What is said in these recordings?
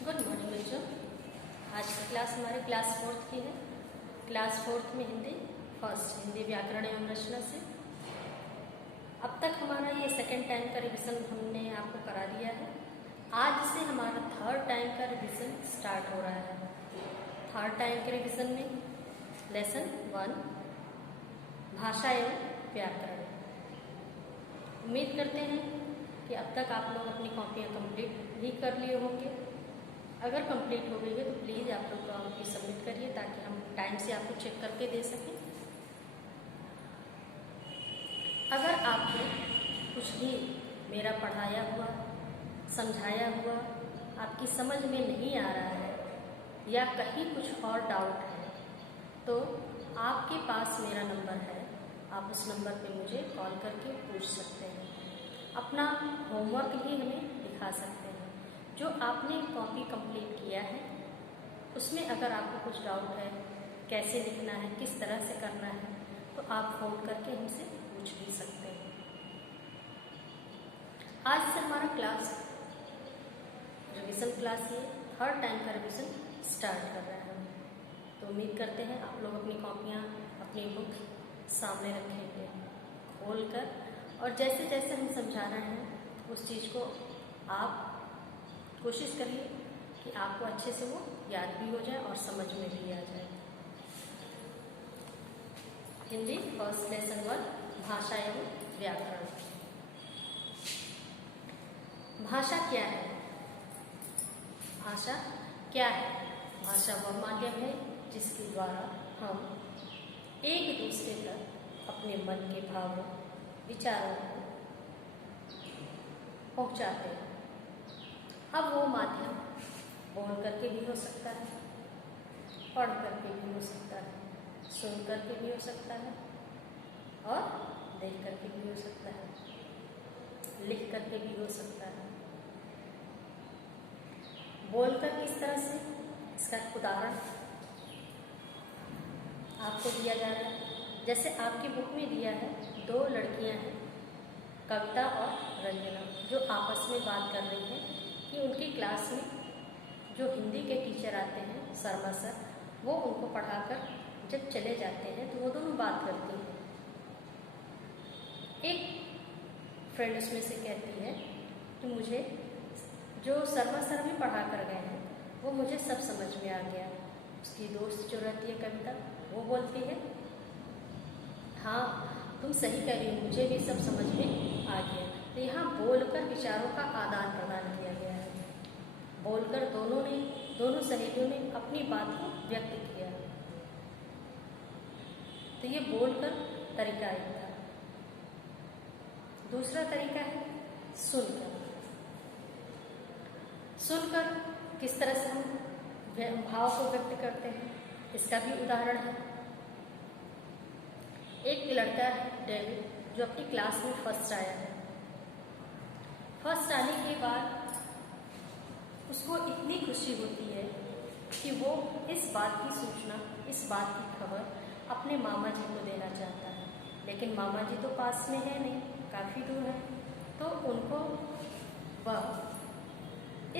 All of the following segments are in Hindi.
गुड मॉर्निंग बच्चों। आज की क्लास हमारे क्लास 4th की है। क्लास 4th में हिंदी फर्स्ट, हिंदी व्याकरण एवं रचना से। अब तक हमारा ये सेकेंड टाइम का रिवीजन हमने आपको करा दिया है। आज से हमारा थर्ड टाइम का रिवीजन स्टार्ट हो रहा है। थर्ड टाइम के रिवीजन में लेसन 1 भाषा एवं व्याकरण। उम्मीद करते हैं कि अब तक आप लोग अपनी कॉपियाँ कंप्लीट भी कर लिए होंगे। अगर कंप्लीट हो गई है तो प्लीज़ आप लोग कॉपी सबमिट करिए ताकि हम टाइम से आपको चेक करके दे सकें। अगर आपको कुछ भी मेरा पढ़ाया हुआ, समझाया हुआ आपकी समझ में नहीं आ रहा है या कहीं कुछ और डाउट है तो आपके पास मेरा नंबर है, आप उस नंबर पे मुझे कॉल करके पूछ सकते हैं। अपना होमवर्क भी हमें दिखा सकते हैं। जो आपने कॉपी कंप्लीट किया है उसमें अगर आपको कुछ डाउट है, कैसे लिखना है, किस तरह से करना है, तो आप फ़ोन करके हमसे पूछ भी सकते हैं। आज से हमारा क्लास रिवीजन क्लास ये थर्ड टाइम का रिवीजन स्टार्ट कर रहे हैं। तो उम्मीद करते हैं आप लोग अपनी कॉपियाँ, अपनी बुक सामने रखेंगे खोल कर, और जैसे जैसे हम समझा रहे हैं उस चीज़ को आप कोशिश करिए कि आपको अच्छे से वो याद भी हो जाए और समझ में भी आ जाए। हिंदी फर्स्ट लेसन 1 भाषा एवं व्याकरण। भाषा क्या है? भाषा क्या है? भाषा वह माध्यम है जिसके द्वारा हम एक दूसरे तक अपने मन के भावों, विचारों को पहुंचाते हैं। अब वो माध्यम बोल करके भी हो सकता है, पढ़ करके भी हो सकता है, सुन करके भी हो सकता है और देख करके भी हो सकता है, लिख करके भी हो सकता है। बोलकर किस तरह से, इसका उदाहरण आपको दिया जा रहा है। जैसे आपकी बुक में दिया है, 2 लड़कियां हैं, कविता और रंजना, जो आपस में बात कर रही हैं कि उनकी क्लास में जो हिंदी के टीचर आते हैं, शर्मा सर, वो उनको पढ़ाकर जब चले जाते हैं तो वो दोनों बात करती हैं। एक फ्रेंड उसमें से कहती है कि मुझे जो शर्मा सर भी पढ़ा कर गए हैं वो मुझे सब समझ में आ गया। उसकी दोस्त जो रहती है कविता, वो बोलती है हाँ तुम सही कह रही हो, मुझे भी सब समझ में आ गया। तो यहाँ बोलकर विचारों का आदान प्रदान किया गया है। बोलकर दोनों सहेलियों ने अपनी बात को व्यक्त किया। तो ये बोलकर तरीका एक था। दूसरा तरीका है सुनकर। सुनकर किस तरह से हम भाव को व्यक्त करते हैं, इसका भी उदाहरण है। एक लड़का है डेविड, जो अपनी क्लास में फर्स्ट आया है। फर्स्ट आने के बाद उसको इतनी खुशी होती है कि वो इस बात की सूचना, इस बात की खबर अपने मामा जी को देना चाहता है, लेकिन मामा जी तो पास में है नहीं, काफ़ी दूर है। तो उनको वह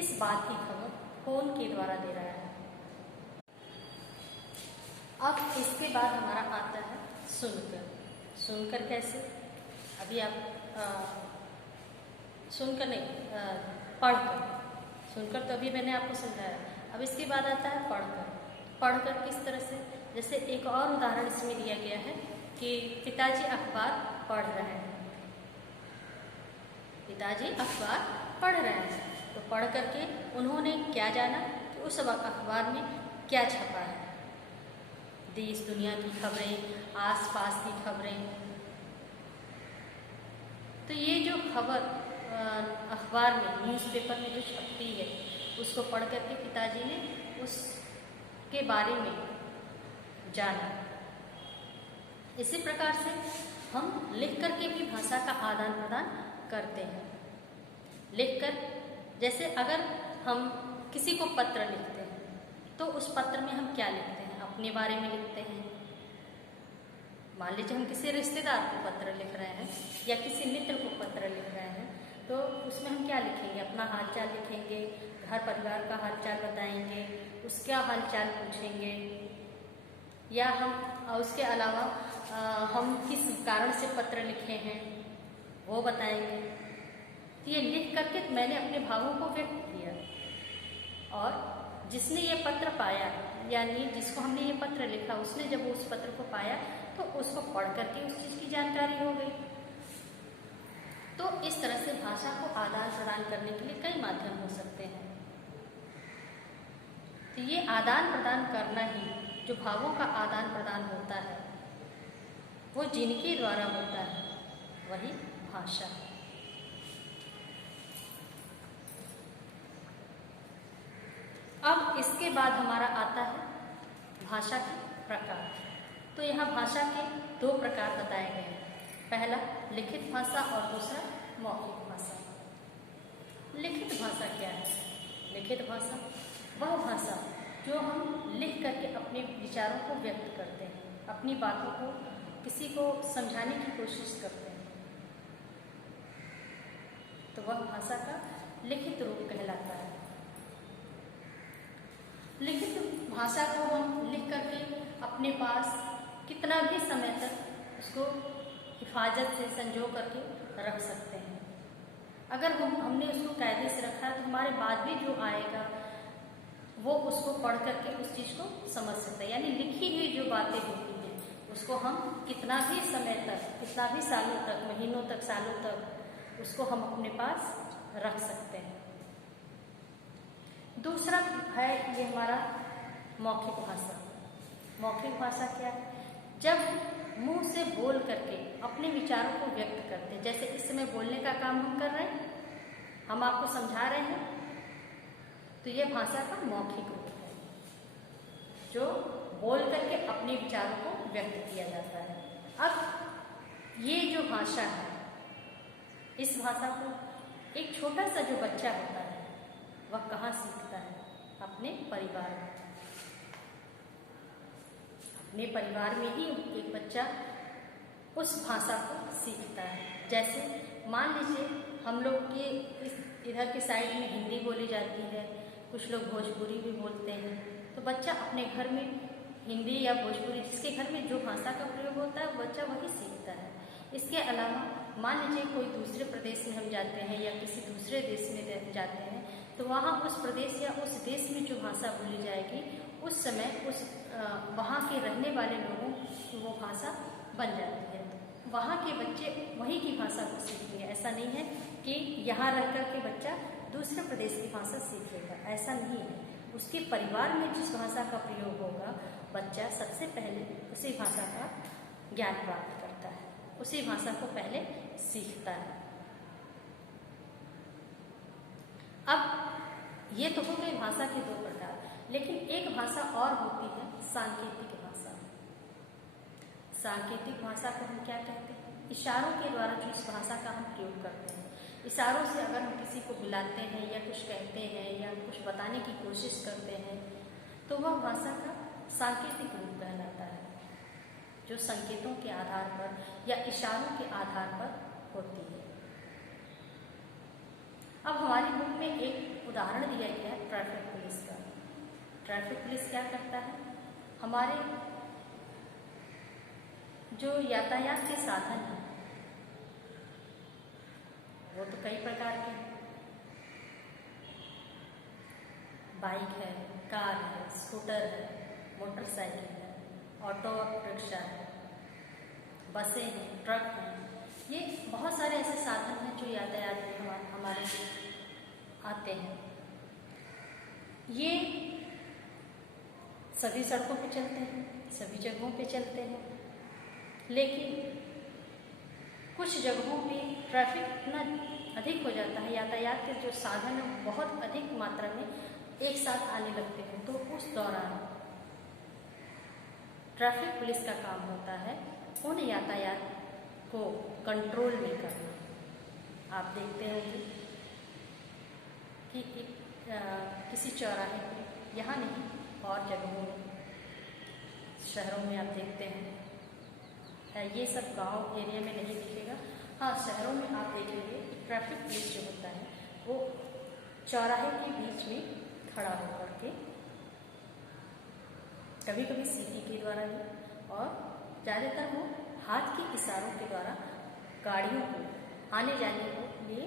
इस बात की खबर फोन के द्वारा दे रहा है। अब इसके बाद हमारा आता है सुनकर। सुनकर कैसे? अभी आप सुनकर नहीं, पढ़कर। सुनकर तो अभी मैंने आपको समझाया। अब इसके बाद आता है पढ़कर। पढ़कर किस तरह से? जैसे एक और उदाहरण इसमें दिया गया है कि पिताजी अखबार पढ़ रहे हैं। पिताजी अखबार पढ़ रहे हैं, तो पढ़ करके उन्होंने क्या जाना कि उस अखबार में क्या छपा है, देश दुनिया की खबरें, आसपास की खबरें। तो ये जो खबर अखबार में, न्यूज़पेपर में जो छपती है, उसको पढ़ करके पिताजी ने उसके बारे में जाना। इसी प्रकार से हम लिख करके भी भाषा का आदान प्रदान करते हैं। लिखकर, जैसे अगर हम किसी को पत्र लिखते हैं तो उस पत्र में हम क्या लिखते हैं? अपने बारे में लिखते हैं। मान लीजिए हम किसी रिश्तेदार को पत्र लिख रहे हैं या किसी मित्र को पत्र लिख रहे हैं, तो उसमें हम क्या लिखेंगे? अपना हालचाल लिखेंगे, घर परिवार का हालचाल बताएंगे, उसका हालचाल पूछेंगे, या हम उसके अलावा हम किस कारण से पत्र लिखे हैं वो बताएंगे। तो ये लिख करके मैंने अपने भावों को व्यक्त किया, और जिसने ये पत्र पाया, यानी जिसको हमने ये पत्र लिखा, उसने जब उस पत्र को पाया तो उसको पढ़ करके उस चीज़ की जानकारी हो गई। तो इस तरह से भाषा को आदान प्रदान करने के लिए कई माध्यम हो सकते हैं। तो ये आदान प्रदान करना ही, जो भावों का आदान प्रदान होता है वो जिनके द्वारा होता है, वही भाषा है। अब इसके बाद हमारा आता है भाषा के प्रकार। तो यहाँ भाषा के दो प्रकार बताए गए हैं, पहला लिखित भाषा और दूसरा मौखिक भाषा। लिखित भाषा क्या है? लिखित भाषा वह भाषा जो हम लिख करके अपने विचारों को व्यक्त करते हैं, अपनी बातों को किसी को समझाने की कोशिश करते हैं, तो वह भाषा का लिखित रूप कहलाता है। लिखित भाषा को हम लिख करके अपने पास कितना भी समय तक उसको हिफाजत से संजो करके रख सकते हैं। अगर हमने उसको कायदे से रखा है तो हमारे बाद भी जो आएगा वो उसको पढ़ करके उस चीज़ को समझ सकता है। यानी लिखी हुई जो बातें होती हैं उसको हम कितना भी समय तक, कितना भी सालों तक, महीनों तक, सालों तक उसको हम अपने पास रख सकते हैं। दूसरा है ये हमारा मौखिक भाषा। मौखिक भाषा क्या है? जब मुंह से बोल करके अपने विचारों को व्यक्त करते हैं, जैसे इस समय बोलने का काम हम कर रहे हैं, हम आपको समझा रहे हैं, तो यह भाषा का मौखिक रूप है, जो बोल करके अपने विचारों को व्यक्त किया जाता है। अब ये जो भाषा है, इस भाषा को एक छोटा सा जो बच्चा होता है वह कहाँ सीखता है? अपने परिवार में। अपने परिवार में ही एक बच्चा उस भाषा को सीखता है। जैसे मान लीजिए हम लोग के इधर के साइड में हिंदी बोली जाती है, कुछ लोग भोजपुरी भी बोलते हैं, तो बच्चा अपने घर में हिंदी या भोजपुरी, जिसके घर में जो भाषा का प्रयोग होता है बच्चा वही सीखता है। इसके अलावा मान लीजिए कोई दूसरे प्रदेश में हम जाते हैं या किसी दूसरे देश में जाते हैं, तो वहाँ उस प्रदेश या उस देश में जो भाषा बोली जाएगी उस समय उस वहाँ के रहने वाले लोगों की वो भाषा बन जाती है। वहाँ के बच्चे वहीं की भाषा को सीखेंगे। ऐसा नहीं है कि यहाँ रह कर के बच्चा दूसरे प्रदेश की भाषा सीखेगा, ऐसा नहीं है। उसके परिवार में जिस भाषा का प्रयोग होगा बच्चा सबसे पहले उसी भाषा का ज्ञान प्राप्त करता है, उसी भाषा को पहले सीखता है। अब ये तो हो गई भाषा के दो प्रकार, लेकिन एक भाषा और होती है सांकेतिक भाषा। सांकेतिक भाषा को हम क्या कहते हैं? इशारों के द्वारा जो इस भाषा का हम प्रयोग करते हैं। इशारों से अगर हम किसी को बुलाते हैं या कुछ कहते हैं या कुछ बताने की कोशिश करते हैं तो वह भाषा का सांकेतिक रूप कहलाता है, जो संकेतों के आधार पर या इशारों के आधार पर होती है। अब हमारी बुक में एक उदाहरण दिया गया है ट्रैफिक पुलिस का। ट्रैफिक पुलिस क्या करता है? हमारे जो यातायात के साधन हैं वो तो कई प्रकार के, बाइक है, कार है, स्कूटर है, मोटरसाइकिल है, ऑटो रिक्शा है, बसें हैं, ट्रक हैं, ये बहुत सारे ऐसे साधन हैं जो यातायात में हमारे आते हैं। ये सभी सड़कों पे चलते हैं, सभी जगहों पे चलते हैं, लेकिन कुछ जगहों पे ट्रैफिक इतना अधिक हो जाता है, यातायात के जो साधन हैं बहुत अधिक मात्रा में एक साथ आने लगते हैं, तो उस दौरान ट्रैफिक पुलिस का काम होता है उन यातायात को कंट्रोल में करना। आप देखते होंगे कि किसी चौराहे पर, यहाँ नहीं और जगहों में, शहरों में आप देखते हैं, ये सब गांव एरिया में नहीं दिखेगा, हाँ शहरों में आप देखेंगे ट्रैफिक पुलिस जो होता है वो चौराहे के बीच में खड़ा होकर के, कभी कभी सीटी के द्वारा भी, और ज़्यादातर वो हाथ के इशारों के द्वारा गाड़ियों को आने जाने के लिए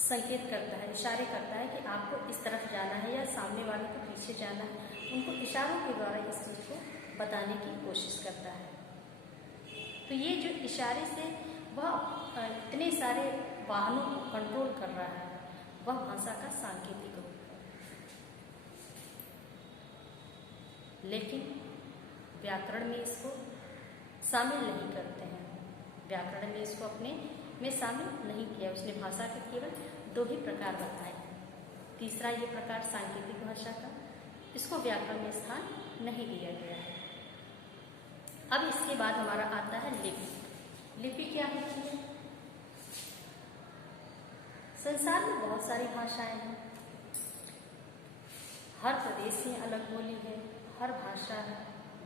संकेत करता है, इशारे करता है कि आपको इस तरफ जाना है या सामने वाले को पीछे जाना है। उनको इशारों के द्वारा इस चीज़ को बताने की कोशिश करता है। तो ये जो इशारे से वह इतने सारे वाहनों को कंट्रोल कर रहा है, वह भाषा का सांकेतिक रूप है। लेकिन व्याकरण में इसको शामिल नहीं करते हैं, व्याकरण में इसको अपने में शामिल नहीं किया। उसने भाषा के केवल 2 ही प्रकार बताए। तीसरा ये प्रकार सांकेतिक भाषा का, इसको व्याकरण में स्थान नहीं दिया गया है। अब इसके बाद हमारा आता है लिपि। लिपि क्या होती है? संसार में बहुत सारी भाषाएं हैं, हर प्रदेश में अलग बोली है, हर भाषा है,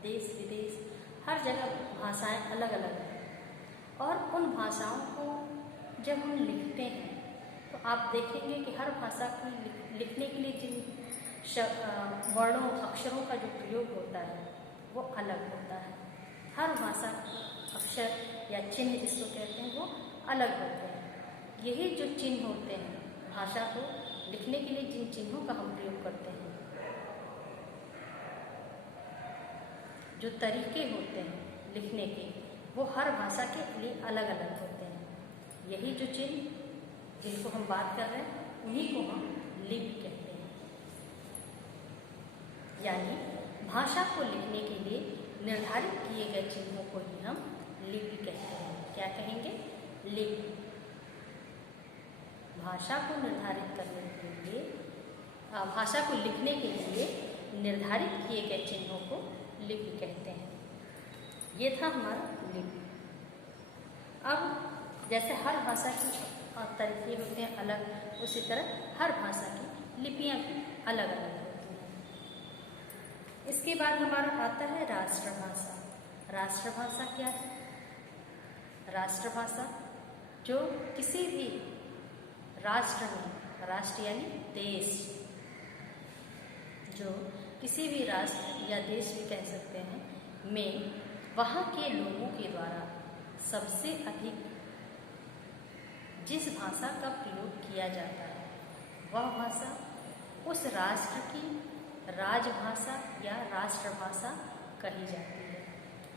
देश विदेश हर जगह भाषाएं अलग अलग हैं। और उन भाषाओं को जब हम लिखते हैं तो आप देखेंगे कि हर भाषा की लिखने के लिए जिन वर्णों अक्षरों का जो प्रयोग होता है वो अलग होता है। हर भाषा के अक्षर या चिन्ह जिसको कहते हैं वो अलग होते हैं। यही जो चिन्ह होते हैं, भाषा को लिखने के लिए जिन चिन्हों का हम प्रयोग करते हैं, जो तरीके होते हैं लिखने के, वो हर भाषा के लिए अलग अलग होते हैं। यही जो चिन्ह जिनको हम बात कर रहे हैं, उन्हीं को हम लिपि कहते हैं। यानी भाषा को लिखने के लिए निर्धारित किए गए चिन्हों को ही हम लिपि कहते हैं। क्या कहेंगे? लिपि। भाषा को निर्धारित करने के लिए, भाषा को लिखने के लिए निर्धारित किए गए चिन्हों को लिपि कहते हैं। ये था हमारा लिपि। अब जैसे हर भाषा की तरीके होते हैं अलग, उसी तरह हर भाषा की लिपियां भी अलग अलग होती हैं। इसके बाद हमारा आता है राष्ट्रभाषा। राष्ट्रभाषा क्या है? राष्ट्रभाषा जो किसी भी राष्ट्र में, राष्ट्र यानी देश, जो किसी भी राष्ट्र या देश भी कह सकते हैं में वहाँ के लोगों के द्वारा सबसे अधिक जिस भाषा का प्रयोग किया जाता है, वह भाषा उस राष्ट्र की राजभाषा या राष्ट्रभाषा कही जाती है।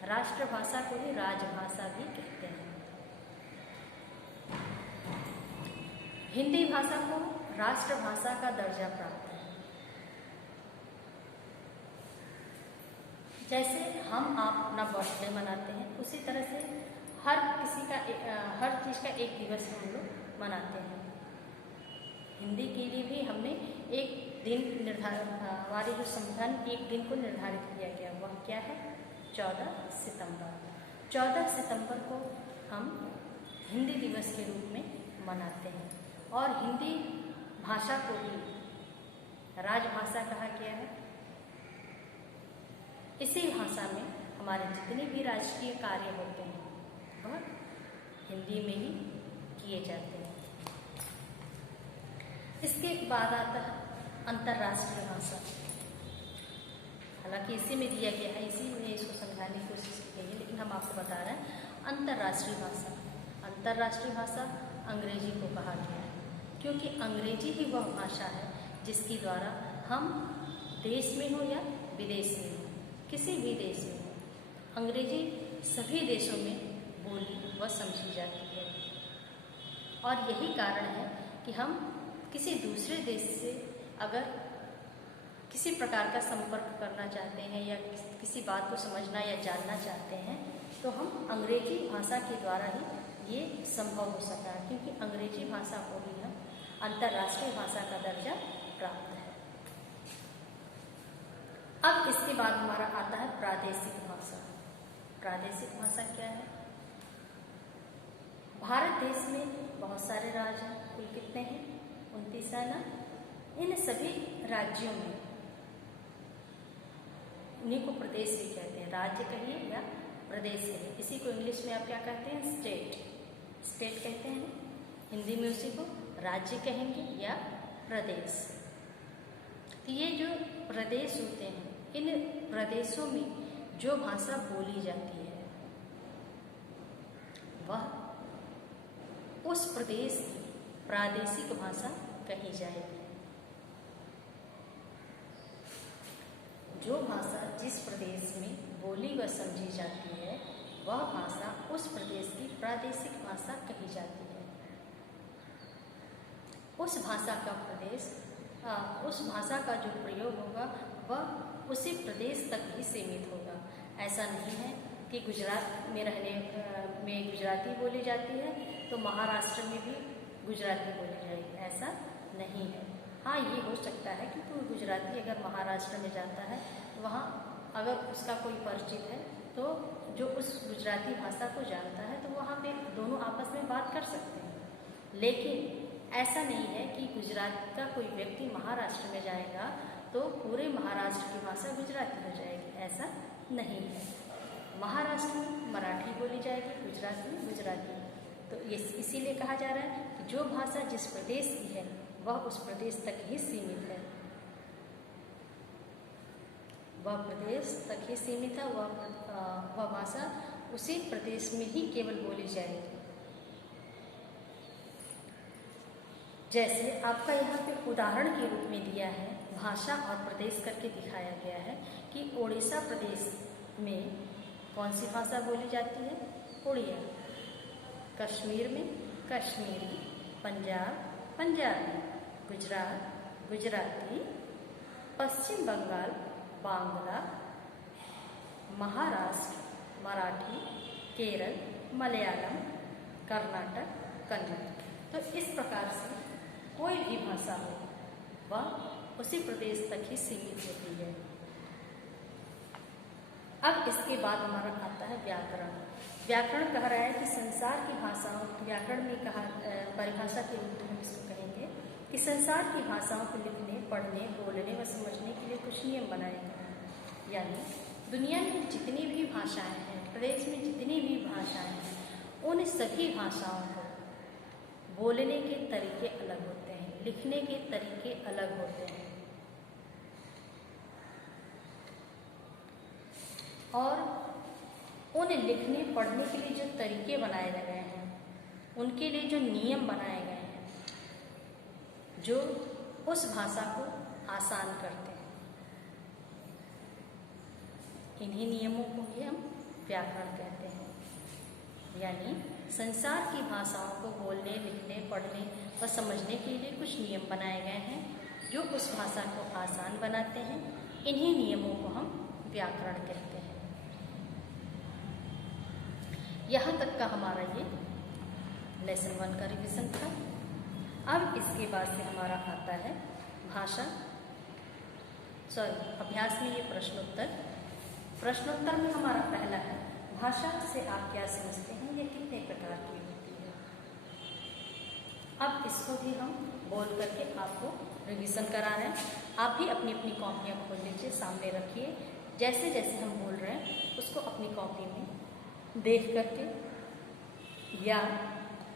राष्ट्रभाषा को ही राजभाषा भी कहते हैं। हिंदी भाषा को राष्ट्रभाषा का दर्जा प्राप्त है। जैसे हम आप अपना बर्थडे मनाते हैं, उसी तरह से हर चीज़ का एक दिवस हम लोग मनाते हैं। हिंदी के लिए भी हमने एक दिन निर्धारित, हमारे जो संविधान एक दिन को निर्धारित किया गया, वह क्या है? 14 सितंबर। 14 सितंबर को हम हिंदी दिवस के रूप में मनाते हैं। और हिंदी भाषा को भी राजभाषा कहा गया है। इसी भाषा में हमारे जितने भी राष्ट्रीय कार्य होते हैं वह हिंदी में ही किए जाते हैं। इसके बाद आता है अंतर्राष्ट्रीय भाषा। हालांकि इसी में दिया गया है, इसी में इसको समझाने की कोशिश की गई है, लेकिन हम आपको बता रहे हैं अंतर्राष्ट्रीय भाषा। अंतर्राष्ट्रीय भाषा अंग्रेजी को कहा गया है, क्योंकि अंग्रेजी ही वह भाषा है जिसके द्वारा हम देश में हो या विदेश में हो, किसी भी देश में हो, अंग्रेजी सभी देशों में बोली व समझी जाती है। और यही कारण है कि हम किसी दूसरे देश से अगर किसी प्रकार का संपर्क करना चाहते हैं या किसी बात को समझना या जानना चाहते हैं, तो हम अंग्रेजी भाषा के द्वारा ही ये संभव हो सका है, क्योंकि अंग्रेजी भाषा को भी हम अंतर्राष्ट्रीय भाषा का दर्जा प्राप्त है। अब इसके बाद हमारा आता है प्रादेशिक भाषा। प्रादेशिक भाषा क्या है? भारत देश में बहुत सारे राज्य हैं, कुल कितने हैं? 29 है ना। इन सभी राज्यों में, उन्हीं को प्रदेश भी कहते हैं, राज्य कहिए या प्रदेश कहिए। इसी को इंग्लिश में आप क्या कहते हैं? स्टेट। स्टेट कहते हैं। हिंदी में उसी को राज्य कहेंगे या प्रदेश। तो ये जो प्रदेश होते हैं, इन प्रदेशों में जो भाषा बोली जाती है वह उस प्रदेश की प्रादेशिक भाषा कही जाएगी। जो भाषा जिस प्रदेश में बोली व समझी जाती है वह भाषा उस प्रदेश की प्रादेशिक भाषा कही जाती है। उस भाषा का जो प्रयोग होगा वह उसी प्रदेश तक ही सीमित होगा। ऐसा नहीं है कि गुजरात में रहने में गुजराती बोली जाती है तो महाराष्ट्र में भी गुजराती बोली जाएगी, ऐसा नहीं है। हाँ, ये हो सकता है कि कोई गुजराती अगर महाराष्ट्र में जाता है, वहाँ अगर उसका कोई परिचित है तो जो उस गुजराती भाषा को जानता है तो वहाँ पे दोनों आपस में बात कर सकते हैं। लेकिन ऐसा नहीं है कि गुजरात का कोई व्यक्ति महाराष्ट्र में जाएगा तो पूरे महाराष्ट्र की भाषा गुजराती हो जाएगी, ऐसा नहीं है। महाराष्ट्र में मराठी बोली जाएगी, गुजरात में गुजराती। तो ये इसीलिए कहा जा रहा है कि जो भाषा जिस प्रदेश की है वह उस प्रदेश तक ही सीमित है, वह प्रदेश तक ही सीमित है, वह भाषा उसी प्रदेश में ही केवल बोली जाएगी। जैसे आपका यहाँ पे उदाहरण के रूप में दिया है, भाषा और प्रदेश करके दिखाया गया है कि ओडिशा प्रदेश में कौन सी भाषा बोली जाती है? उड़िया। कश्मीर में कश्मीरी, पंजाब पंजाबी, गुजरात गुजराती, पश्चिम बंगाल बांग्ला, महाराष्ट्र मराठी, केरल मलयालम, कर्नाटक कन्नड़। तो इस प्रकार से कोई भी भाषा हो वह उसी प्रदेश तक ही सीमित होती है। अब इसके बाद हमारा आता है व्याकरण। व्याकरण कह रहा है कि संसार की भाषाओं, व्याकरण में कहा परिभाषा के रूप में हम इसको कहेंगे कि संसार की भाषाओं को लिखने, पढ़ने, बोलने व समझने के लिए कुछ नियम बनाए गए हैं। यानी दुनिया में जितनी भी भाषाएं हैं, प्रदेश में जितनी भी भाषाएं हैं, उन सभी भाषाओं को बोलने के तरीके अलग होते हैं, लिखने के तरीके अलग होते हैं और उन लिखने पढ़ने के लिए जो तरीके बनाए गए हैं, उनके लिए जो नियम बनाए गए हैं, जो उस भाषा को आसान करते हैं, इन्हीं नियमों को ही हम व्याकरण कहते हैं। यानी संसार की भाषाओं को बोलने, लिखने, पढ़ने व समझने के लिए कुछ नियम बनाए गए हैं जो उस भाषा को आसान बनाते हैं। इन्हीं नियमों को हम व्याकरण कहते हैं। यहाँ तक का हमारा ये लेसन 1 का रिवीजन था। अब इसके बाद से हमारा आता है अभ्यास में ये प्रश्नोत्तर। प्रश्नोत्तर में हमारा पहला है, भाषा से आप क्या समझते हैं, ये कितने प्रकार की होती है। अब इसको भी हम बोल करके आपको रिवीजन करा रहे हैं। आप भी अपनी अपनी कॉपियाँ खोल लीजिए, सामने रखिए। जैसे जैसे हम बोल रहे हैं उसको अपनी कॉपी में देख करके, या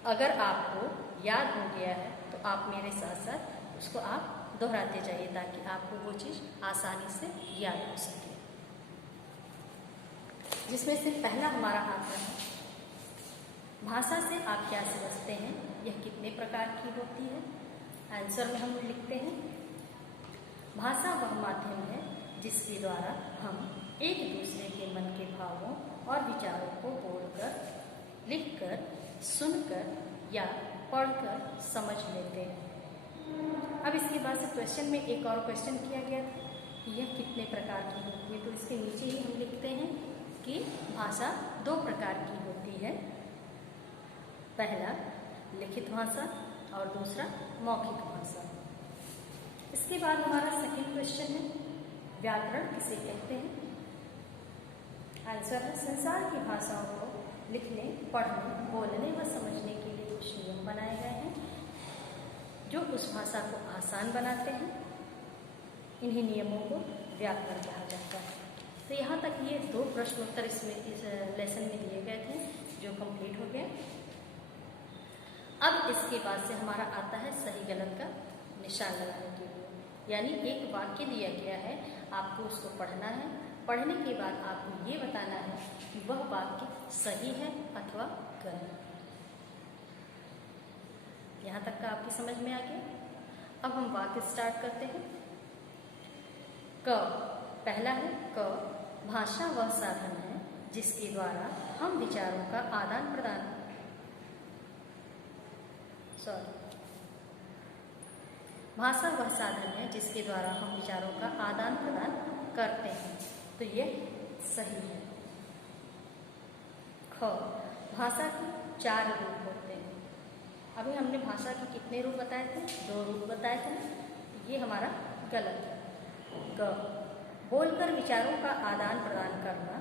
अगर आपको याद हो गया है तो आप मेरे साथ साथ उसको आप दोहराते जाइए ताकि आपको वो चीज़ आसानी से याद हो सके। जिसमें से पहला हमारा आता है, भाषा से आप क्या समझते हैं, यह कितने प्रकार की होती है। आंसर में हम लिखते हैं, भाषा वह माध्यम है जिसके द्वारा हम एक दूसरे के मन के भावों और विचारों को बोलकर, लिखकर, सुनकर या पढ़कर समझ लेते हैं। अब इसके बाद से क्वेश्चन में एक और क्वेश्चन किया गया था, यह कितने प्रकार की होती है। तो इसके नीचे ही हम लिखते हैं कि भाषा 2 प्रकार की होती है, पहला लिखित भाषा और दूसरा मौखिक भाषा। इसके बाद हमारा सेकंड क्वेश्चन है, व्याकरण किसे कहते हैं। आंसर है, संसार की भाषाओं को लिखने, पढ़ने, बोलने व समझने के लिए कुछ नियम बनाए गए हैं जो उस भाषा को आसान बनाते हैं। इन्हीं नियमों को व्याकरण कहा जाता है। तो यहाँ तक ये 2 प्रश्नोत्तर इस लेसन में दिए गए थे जो कंप्लीट हो गए। अब इसके बाद से हमारा आता है सही गलत का निशान लगाने के लिए। यानी एक वाक्य दिया गया है, आपको उसको पढ़ना है। पढ़ने के बाद आपको ये बताना है कि वह वाक्य सही है अथवा गलत। यहाँ तक का आपकी समझ में आ गया। अब हम वाक्य स्टार्ट करते हैं। क, पहला है क, भाषा वह साधन है जिसके द्वारा हम विचारों का आदान प्रदान भाषा वह साधन है जिसके द्वारा हम विचारों का आदान प्रदान करते हैं, तो यह सही है। ख, भाषा के 4 रूप होते हैं। अभी हमने भाषा के कितने रूप बताए थे? 2 रूप बताए थे ना, ये हमारा गलत है। ग, बोलकर विचारों का आदान प्रदान करना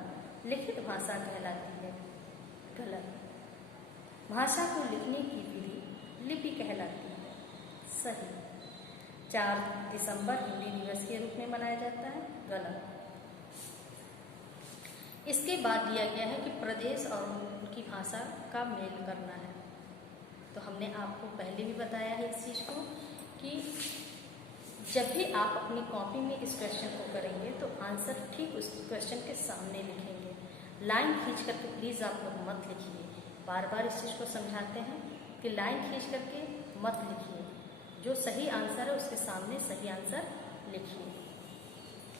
लिखित भाषा कहलाती है, गलत। भाषा को लिखने की विधि लिपि कहलाती है, सही। 4 दिसंबर हिंदी दिवस के रूप में मनाया जाता है, गलत। इसके बाद दिया गया है कि प्रदेश और उनकी भाषा का मेल करना है। तो हमने आपको पहले भी बताया है इस चीज़ को कि जब भी आप अपनी कॉपी में इस क्वेश्चन को करेंगे तो आंसर ठीक उस क्वेश्चन के सामने लिखेंगे। लाइन खींच करके प्लीज़ आप लोग मत लिखिए। बार बार इस चीज़ को समझाते हैं कि लाइन खींच करके मत लिखिए। जो सही आंसर है उसके सामने सही आंसर लिखिए।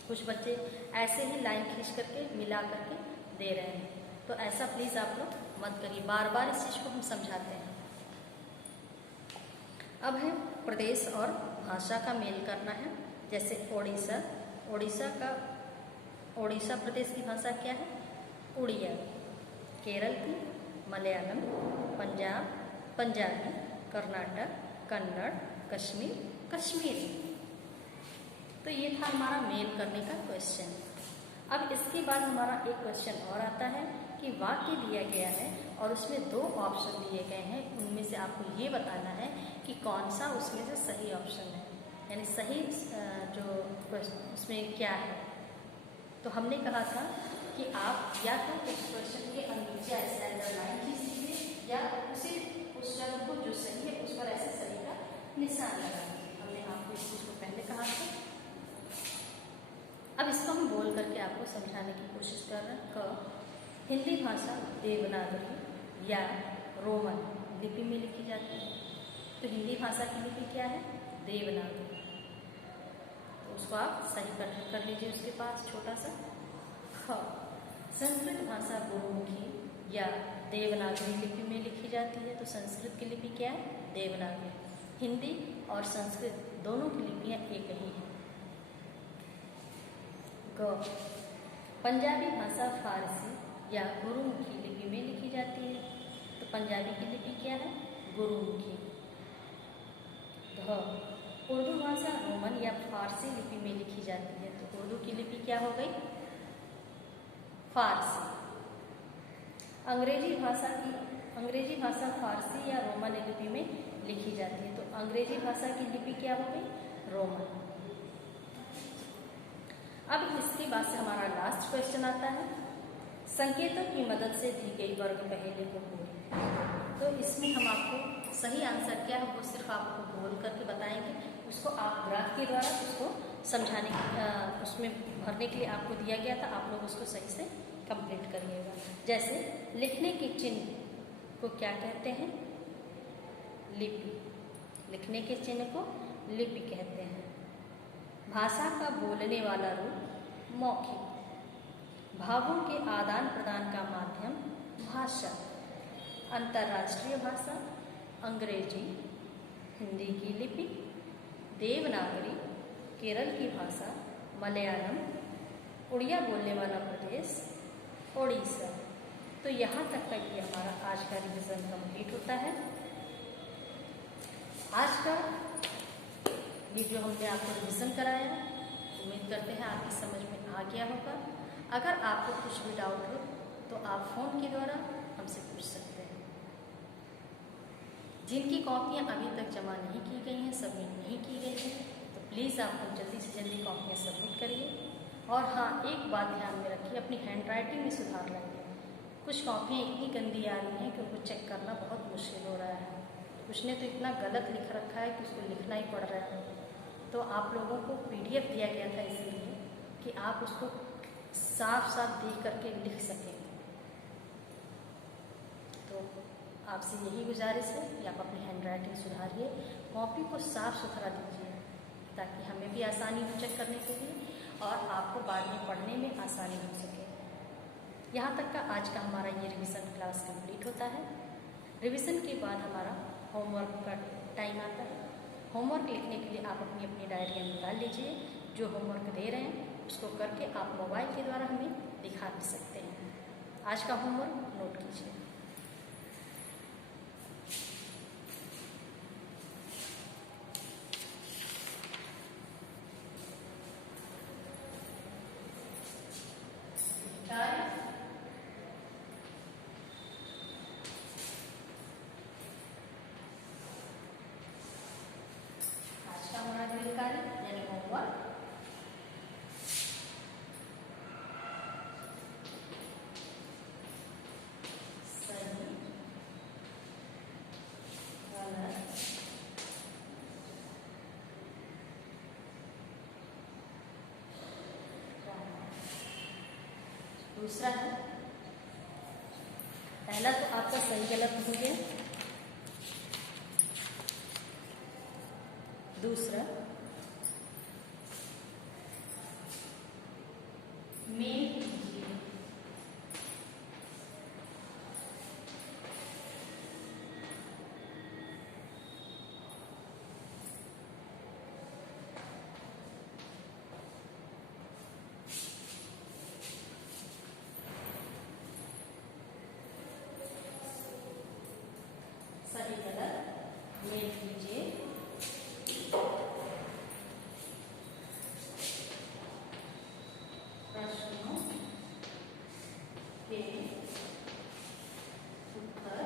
कुछ बच्चे ऐसे ही लाइन खींच करके मिला करके दे रहे हैं, तो ऐसा प्लीज़ आप लोग मत करिए। बार बार इस चीज़ को हम समझाते हैं। अब है प्रदेश और भाषा का मेल करना है। जैसे ओडिशा, ओडिशा प्रदेश की भाषा क्या है? उड़िया। केरल की मलयालम, पंजाब पंजाबी, कर्नाटक कन्नड़, कश्मीर कश्मीरी। तो ये था हमारा मेल करने का क्वेश्चन। अब इसके बाद हमारा एक क्वेश्चन और आता है कि वाक्य दिया गया है और उसमें 2 ऑप्शन दिए गए हैं। उनमें से आपको ये बताना है कि कौन सा उसमें से सही ऑप्शन है, यानी सही जो उसमें क्या है। तो हमने कहा था कि आप या तो उस क्वेश्चन के नीचे ऐसे अंडरलाइन खींच दीजिए या उसी उस शब्द को जो सही है उस पर ऐसे सही का निशान लगा दीजिए। हमने आपको इस चीज़ को पहले कहा था। अब इसको हम बोल करके आपको समझाने की कोशिश कर रहे हैं। क, हिंदी भाषा देवनागरी या रोमन लिपि में लिखी जाती है। तो हिंदी भाषा की लिपि क्या है? देवनागरी। तो उसको आप सही कर लीजिए उसके पास छोटा सा। ख, संस्कृत भाषा गुरुमुखी या देवनागरी लिपि में लिखी जाती है। तो संस्कृत की लिपि क्या है? देवनागरी। हिंदी और संस्कृत दोनों की लिपियाँ एक ही हैं। ग, पंजाबी भाषा फारसी या गुरुमुखी लिपि में लिखी जाती है। तो पंजाबी की लिपि क्या है? गुरुमुखी। ध, उर्दू भाषा रोमन या फारसी लिपि में लिखी जाती है। तो उर्दू की लिपि क्या हो गई? फारसी। अंग्रेजी भाषा फारसी या रोमन लिपि में लिखी जाती है। तो अंग्रेजी भाषा की लिपि क्या हो गई? रोमन। अब इसके बाद से हमारा लास्ट क्वेश्चन आता है, संकेतों की मदद से दी गई वर्ग पहेली को बोलिए। तो इसमें हम आपको सही आंसर क्या है वो सिर्फ आपको बोल करके बताएंगे। उसको आप ग्राफ के द्वारा उसको समझाने उसमें भरने के लिए आपको दिया गया था, आप लोग उसको सही से कंप्लीट करिएगा। जैसे लिखने के चिन्ह को क्या कहते हैं? लिपि। लिखने के चिन्ह को लिपि कहते हैं। भाषा का बोलने वाला रूप मौखिक। भावों के आदान प्रदान का माध्यम भाषा। अंतर्राष्ट्रीय भाषा अंग्रेजी। हिंदी की लिपि देवनागरी। केरल की भाषा मलयालम। उड़िया बोलने वाला प्रदेश ओडिशा। तो यहाँ तक का ये हमारा आज का रिवीजन कंप्लीट होता है। आज का ये जो हमने आपको रिवीजन कराया, उम्मीद करते हैं आपकी समझ में आ गया होगा। अगर आपको कुछ भी डाउट हो तो आप फ़ोन के द्वारा हमसे पूछ सकते हैं। जिनकी कॉपियाँ अभी तक जमा नहीं की गई हैं, सबमिट नहीं की गई हैं, तो प्लीज़ आप लोग जल्दी से जल्दी कॉपियाँ सबमिट करिए। और हाँ, एक बात ध्यान में रखिए, अपनी हैंडराइटिंग में सुधार लाइए। कुछ कॉपियाँ इतनी गंदी आ रही हैं कि उनको चेक करना बहुत मुश्किल हो रहा है। उसने तो इतना गलत लिख रखा है कि उसको लिखना ही पड़ रहा है। तो आप लोगों को PDF दिया गया था इसीलिए कि आप उसको साफ साफ देख करके लिख सकें। तो आपसे यही गुजारिश है कि आप अपनी हैंडराइटिंग सुधारिए, कॉपी को साफ सुथरा दीजिए ताकि हमें भी आसानी हो चेक करने के लिए और आपको बाद में पढ़ने में आसानी हो सके। यहाँ तक का आज का हमारा ये रिवीजन क्लास कंप्लीट होता है। रिवीजन के बाद हमारा होमवर्क का टाइम आता है। होमवर्क लिखने के लिए आप अपनी अपनी डायरियाँ निकाल लीजिए। जो होमवर्क दे रहे हैं उसको करके आप मोबाइल के द्वारा हमें दिखा भी सकते हैं। आज का होमवर्क नोट कीजिए। दूसरा है, पहला तो आपका सही गलत हो गया। दूसरा मेल कीजिए। सही गलत मेल कीजिए। प्रश्नों के उत्तर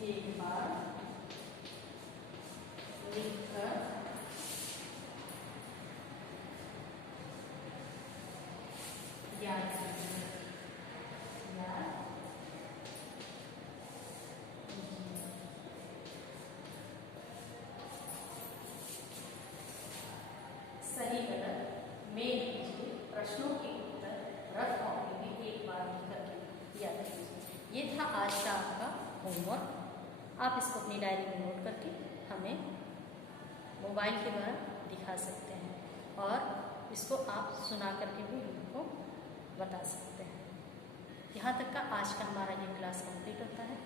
एक बार लिखकर याद कीजिए। सही गलत मेल कीजिए। प्रश्नों के उत्तर रफ कॉपी में एक बार लिख करके याद कीजिए। ये था आज का आपका होमवर्क। आप इसको अपनी डायरी में नोट करके हमें मोबाइल के द्वारा दिखा सकते हैं और इसको आप सुना करके भी हमको बता सकते हैं। यहाँ तक का आज का हमारा ये क्लास कंप्लीट होता है।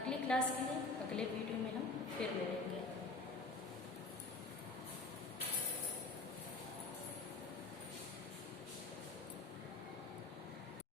अगली क्लास के लिए अगले वीडियो में हम फिर मिलेंगे।